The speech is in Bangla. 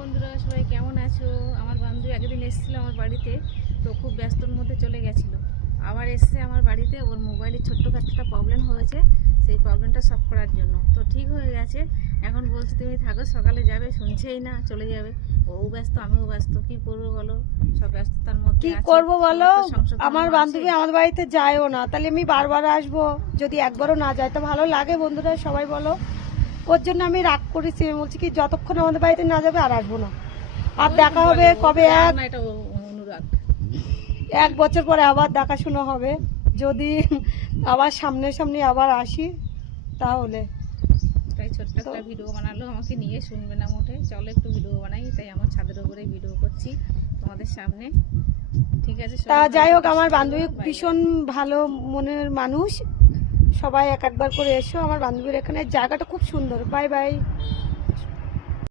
বন্ধুরা, সবাই কেমন আছো? আমার বান্ধবী একদিন এসেছিলো আমার বাড়িতে, তো খুব ব্যস্তর মধ্যে চলে গেছিলো। আবার এসছে আমার বাড়িতে, ওর মোবাইলের ছোট্টখাটো একটা প্রবলেম হয়েছে, সেই প্রবলেমটা সলভ করার জন্য। তো ঠিক হয়ে গেছে। এখন বলছে তুমি থাকো, সকালে যাবে, শুনছেই না, চলে যাবে। ও ব্যস্ত, আমিও ব্যস্ত, কি করবো বলো? সব ব্যস্ততার মধ্যে কি আছি। করব বলো, সবার তো সংসার আমার ধর্ম বান্ধবী আছে। আমার বাড়িতে যায়ও না, তাহলে আমি বারবার আসবো? যদি একবারও না যায় তো ভালো লাগে বন্ধুরা, সবাই বলো। ওর জন্য আমি রাগ করেছি, আমি বলছি কি যতক্ষণ আমাদের বাড়িতে না যাবে আর আসবো না। আর ওই দেখা হবে বলে, ও কবে? রাগ না, এটা অনুরাগ। 1 বছর পরে আবার দেখাশোনা হবে, যদি আবার সামনে সামনে আবার আসি তাহলে। তাই ছোট্ট একটা ভিডিও বানালো, আমাকে নিয়ে শুনবে না মোটে। চলো একটু ভিডিও বানাই, তাই আমার ছাদের উপরে ভিডিও করছি তোমাদের সামনে। ঠিক আছে, তা সবাই যাই ভালো হোক, থেকো, আমার সুস্থ বান্ধবী থেকো, বাই বাই। ভীষণ ভালো মনের মানুষ। সবাই এক একবার করে এসো, আমার বান্ধবীর এখানে জায়গাটা খুব সুন্দর। Bye bye.